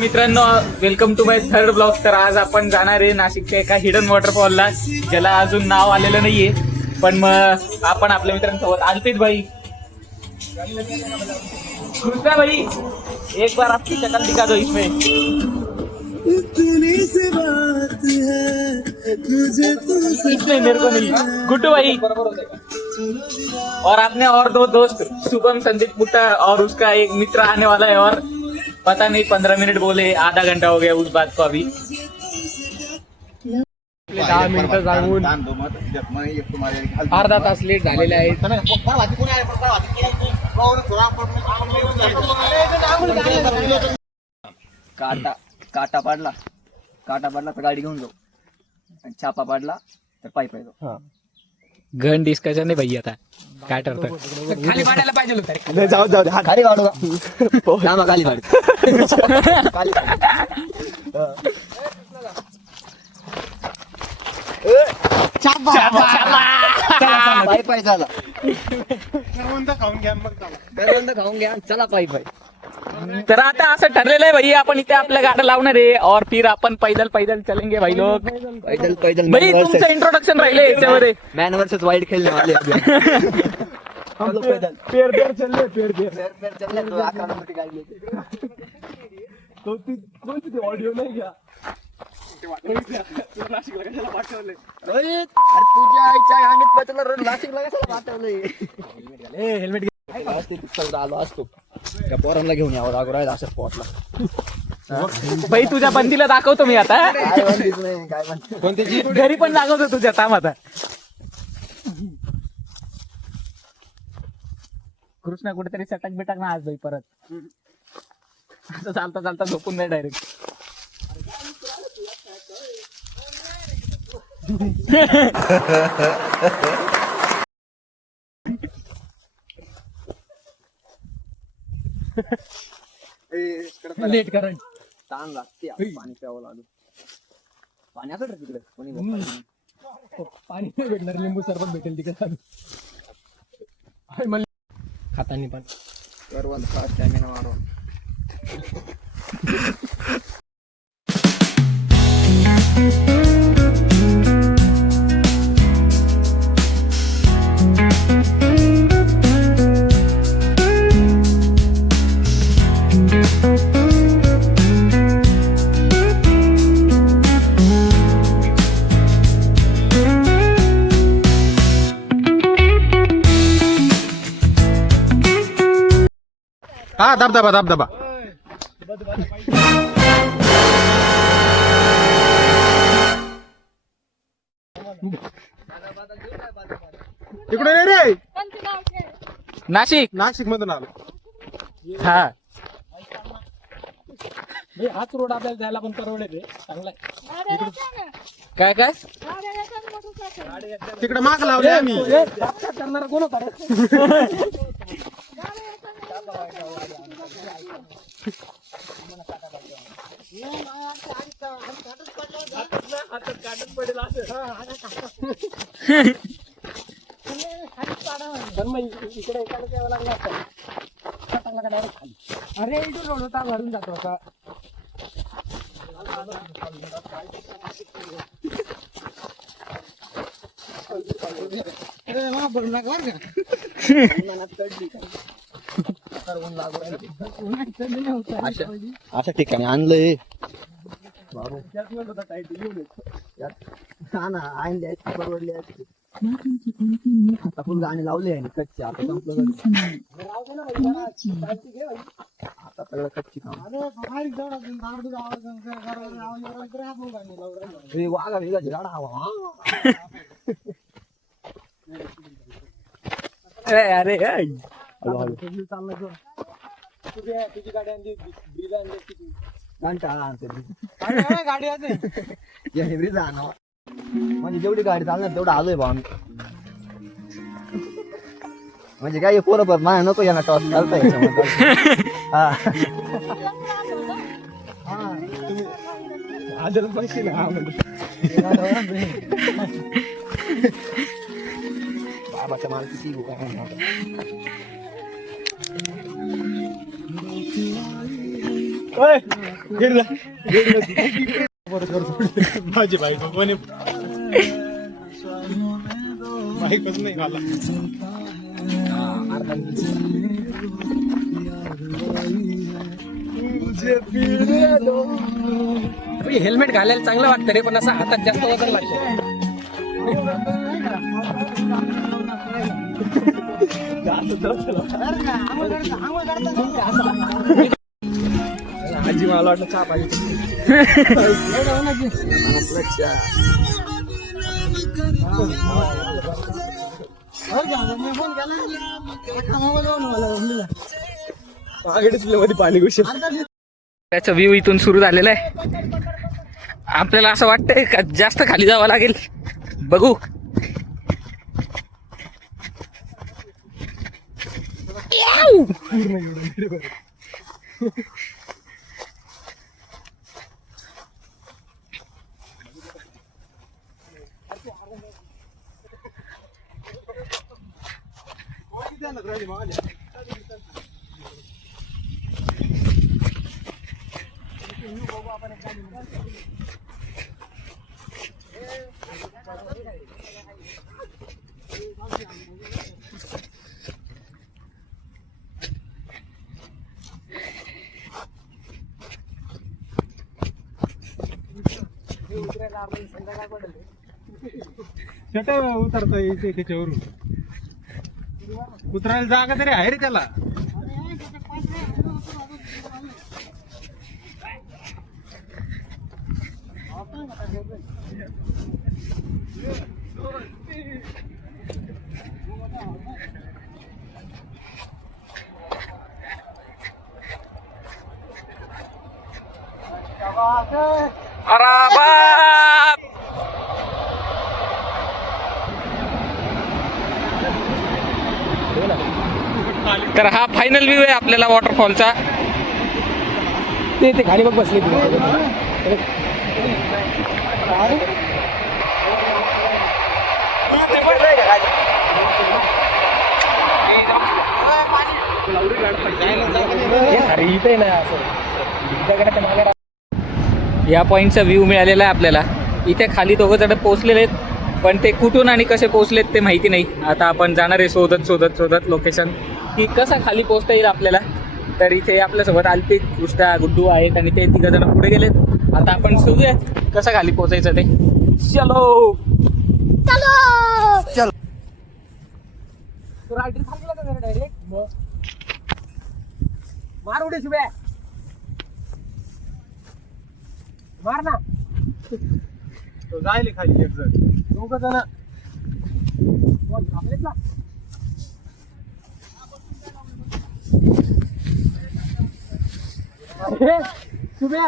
मित्रांनो, welcome to my third blog. तर आज आपण जाणार आहे नाशिकच्या एका हिडन वॉटरफॉलला, ज्याला अजून नाव आलेलं नाहीये. पण मग आपण आपल्या मित्रांसोबत अर्पित भाई, कृष्णा भाई, एक बार आपकी शक्ल दिखा दो इसमें. इसमें मेरे को नहीं. गुड्डू भाई और आपने और दो दोस्त शुभम संदीप मुट्टा और उसका एक मित्र आने वाला है. और पता नहीं 15 मिनट बोले, आधा घंटा हो गया उस बात को. अभी 10 मिनिटं जाऊन अर्धा तास लेट झालेले आहेत. काटा पाडला तर गाडी घेऊन जाऊ, आणि छापा पाडला तर पायी जाऊ. घन डिस्कशन नाही भाई. आता काय ठरतं? खाली पाडायला पाहिजे होतं. जाऊ खाली काढू खाली काढ. पायी झाला. खाऊन घ्या चला पायी. तर आता असं ठरलेलं आहे भाई, आपण इथे आपल्या गाड्या लावणार आहे और फिर आपण पैदल चलेंगे भाई लोग. पैदल भाई तुमचं इंट्रोडक्शन राहिले याच्यामध्ये. मॅन वर्सेस वाईल्ड खेळणे वाले. पेर चलले चलले 11 नंबर की गाडी कोणती ऑडिओ नाही घ्या. हेल्मेट आलो असतो त्या पोरांना घेऊन यावं लागू राहिला अशा स्पॉटला. भाई तुझ्या बंदीला दाखवतो मी आता. काय म्हणते घरी पण दाखवतो तुझ्या थांब आता. कृष्णा कुठेतरी सटक बिटक ना आज भाई परत. आता चालता झोपून नाही डायरेक्ट. लेट करा. ताण लागते पाणी प्यावं लागलं. पाण्याचं तिकडे कोणी पाणी नाही भेटणार, लिंबू सरबत भेटेल तिकडे. खातानी पण करवंद स्टॅमिना वाढवा. हा धबधबा इकडे नाही रे. नाशिक मधून आलो. हा. हाच रोड आपल्याला जायला पण परवडेल रे. चांगला काय तिकडे माग लावले आम्ही. करणार कोण होता रे? इकडे यावं लागलं असतं. डायरेक्ट खाली. अरे इथून रोड होता, भरून जातो का. भरून नका बरं का. अशा ठिकाणी आणलंय. परवडले आता फुल गाणी लावले आहे कच्ची. आता संपलं आता सगळं कच्ची काम. वाघा वेगाची गाडा हवा. अरे तुझी गाडी आणली, ब्रिज आणली. गाडी ब्रिज आणावं म्हणजे जेवढी गाडी चालणार तेवढं आलोय बा आम्ही. म्हणजे काय पोरं माझ्या नको यांना टॉस चालतंय. पैसे बाबाच्या माल किती माझी बायको कोणी बायकोच नाही मला. हेल्मेट घालायला चांगलं वाटतं रे, पण असं हातात जास्त वजन लागतं. आजी मला वाटलं चहा पाहिजे. मध्ये पाणी घुसलं. त्याचा व्ह्यू इथून सुरू झालेला आहे. आपल्याला असं वाटतंय का जास्त खाली जावं लागेल. बघू. छट उतरता येते त्याच्यावरून. उतरायला जागा तरी आहे रे त्याला. अरे बाप. तर हा फायनल व्ह्यू आहे आपल्याला वॉटरफॉलचा. ते खाली बघ बसले. अरे इथे ना असं या पॉईंटचा व्ह्यू मिळालेला आहे आपल्याला. इथे खाली दोघं जण पोहोचलेले आहेत, पण ते कुठून आणि कसे पोहोचलेत ते माहिती नाही. आता आपण जाणार आहे शोधत लोकेशन की कसं खाली पोहोचता येईल आपल्याला. तर इथे आपल्यासोबत अल्पित, कृष्णा, गुड्डू आहेत आणि ते तिघ जण पुढे गेलेत. आता आपण शोधूयात कसं खाली पोहोचायचं ते. चलो चलो. तू रायडर थांबला का डायरेक्ट मार उडी शुभ्या. मार ना. तो जायले खाली एक जण. दोघ जण आपलेच ना. अरे शुभ्या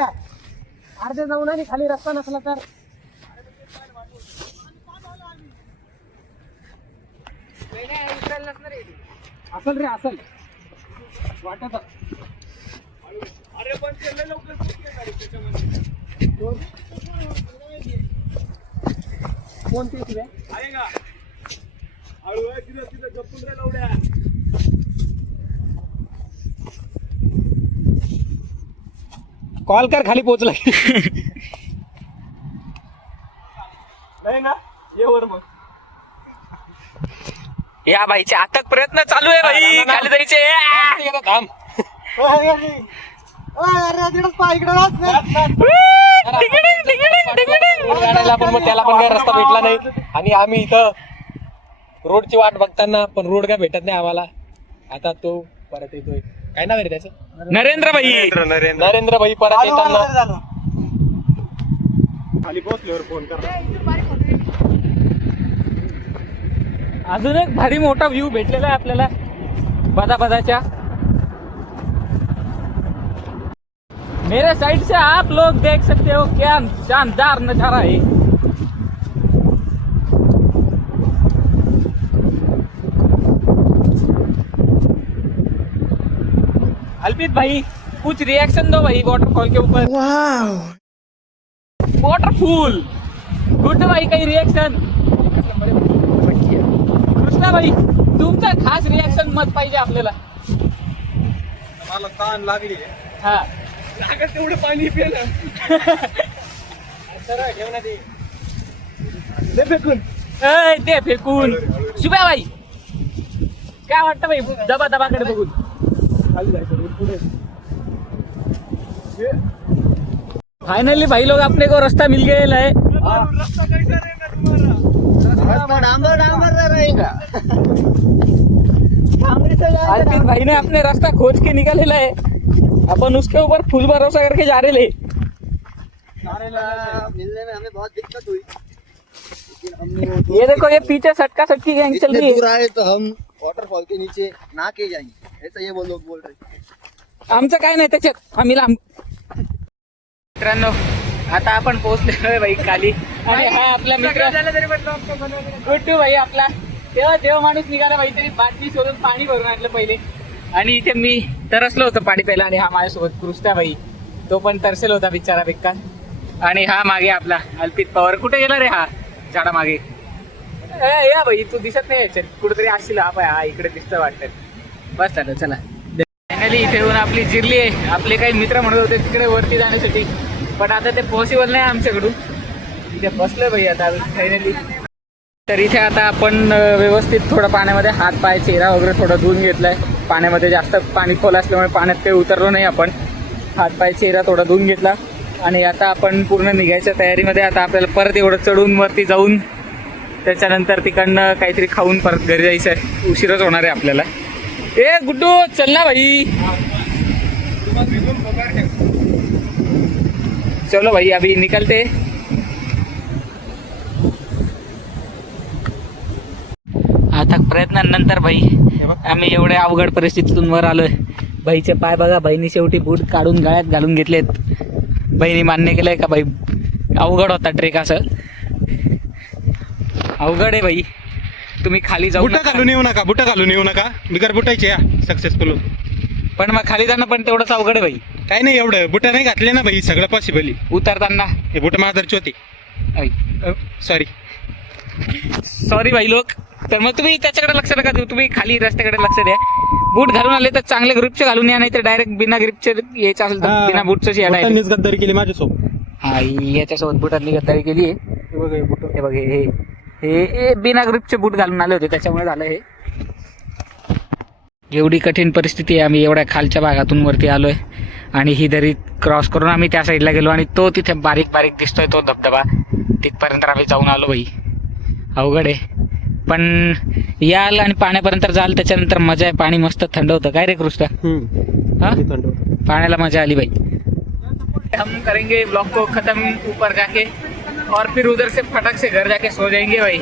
अर्धे जाऊन आणि खाली रस्ता नसला तर. असल रे असल वाटत. कोणते शुभ्या? कॉल कर खाली पोहोचला. नाही ना ये वर मग. या बाईचे अथक प्रयत्न चालू आहे बाई खाली जायचे. थांब. पण मग त्याला पण काही रस्ता भेटला नाही आणि आम्ही इथं रोडची वाट बघताना पण रोड काय भेटत नाही आम्हाला. आता तो परत येतोय. काय नाव आहे रे त्याचं? नरेंद्र भाई. नरेंद्र भाई परत येताना खाली पोहोचल्यावर फोन करा. अजून एक भारी मोठा व्ह्यू भेटलेला आहे आपल्याला बदाबदाच्या. मेरे साइड से आप लोग देख सकते हो क्या शानदार नजारा है. अल्पित भाई कुछ रिएक्शन दो भाई वाटरफॉल के ऊपर. वॉटरफॉल गुड भाई काही रिएक्शन. कृष्णा भाई तुमचा खास रिएक्शन मत पाहिजे आपल्याला. मला ताण लागली. हा तेवढं पाणी पिलं ए, ते फेकून शुभ्या भाई काय वाटतं भाई दबा दबाकडे बघून फाइनली भाई लोग अपने को रास्ता मिल गया है डांबर डांबर रहेगा अर्पित भाई ने अपने रास्ता खोज के निकालेला है अपन उसके ऊपर फुल भरोसा करके जा रहे ले मिलने में हमें बहुत दिक्कत हुई लेकिन हमने ये देखो ये पीछे सटका सटकी गैंग चल रही है दूर आए तो हम वॉटरफॉल के नीचे ना के जाएंगे ऐसा ये वो लोग बोल रहे आमचं काय नाही त्याच्यात आम्ही लांब मित्रांनो आता आपण पोहोचलेलो आहे भाई खाली आणि हा आपला मित्र गुड्डू भाई आपला तेव्हा देव माणूस निघाला भाई तरी बाटली शोधून पाणी भरून आणलं पहिले आणि इथे मी तरसलो होतो पाणी प्यायला आणि हा माझ्यासोबत कृष्णा भाई तो पण तरसेल होता बिचारा बेकार आणि हा मागे आपला अल्पित पवार कुठे गेला रे हा झाडा मागे या भाई तू दिसत नाही याच्यात कुठेतरी असशील हा पाय हा इकडे दिसतं वाटतं बस झालं चला फायनली इथे येऊन आपली जिरली आहे आपले काही मित्र म्हणत होते तिकडे वरती जाण्यासाठी पण आता ते पॉसिबल नाही आमच्याकडून इथे बसलोय भाई आता फायनली तर इथे आता आपण व्यवस्थित थोडं पाण्यामध्ये हात पाय चेहरा वगैरे थोडं धुवून घेतलाय पाण्यामध्ये जास्त पाणी खोल असल्यामुळे पाण्यात काही उतरलो नाही आपण हात पाय चेहरा थोडा धुवून घेतला आणि आता आपण पूर्ण निघायच्या तयारीमध्ये आता आपल्याला परत एवढं चढून वरती जाऊन त्याच्यानंतर तिकडनं काहीतरी खाऊन परत घरी जायचं आहे उशीरच होणार आहे आपल्याला ए गुड्डू चल ना भाई चलो भाई अभी निकलते आता प्रयत्नानंतर भाई आम्ही एवढ्या अवघड परिस्थितीतून वर आलोय भाईचे पाय बघा बहिणी शेवटी बूट काढून गळ्यात घालून घेतलेत बहिणी मान्य केलंय का भाई अवघड होता ट्रेक असं अवघड आहे भाई तुम्ही खाली जाऊ बुटा घालून येऊ नका बुटा घालून येऊ नका बिगर बुटायचे या सक्सेसफुल पण मग खाली जाणं पण तेवढंच अवघड आहे भाई काही नाही एवढं बुटा नाही घातले ना भाई सगळं पॉसिबल उतरताना हे बुट माधरची होती सॉरी सॉरी भाई लोक तर मग तुम्ही त्याच्याकडे लक्ष नका देऊ तुम्ही खाली रस्त्याकडे लक्ष द्या बूट घालून आले तर चांगले ग्रिपचे घालून या नाही तर डायरेक्ट बिना ग्रिपचे यायचं असेल तर बिना बूटच या डायरेक्ट गद्दारी केली माझ्यासोबत हा याच्यासोबत बुटांनी गद्दारी केली आहे हे बघ हे बिना ग्रिपचे बूट घालून आले होते त्याच्यामुळे झालं हे एवढी कठीण परिस्थिती आहे आम्ही एवढ्या खालच्या भागातून वरती आलोय आणि ही दरी क्रॉस करून आम्ही त्या साईडला गेलो आणि तो तिथे बारीक बारीक दिसतोय तो धबधबा तिथपर्यंत आम्ही जाऊन आलो भाई अवघड आहे पण याल आणि पाण्यापर्यंत जाल त्याच्यानंतर मजा आहे पाणी मस्त थंड होतं काय रे कृष्णा हा पाण्याला मजा आली भाई हम करेंगे ब्लॉग को खत्म ऊपर जाके और फिर उधर से फटक से घर जाके सो जाएंगे भाई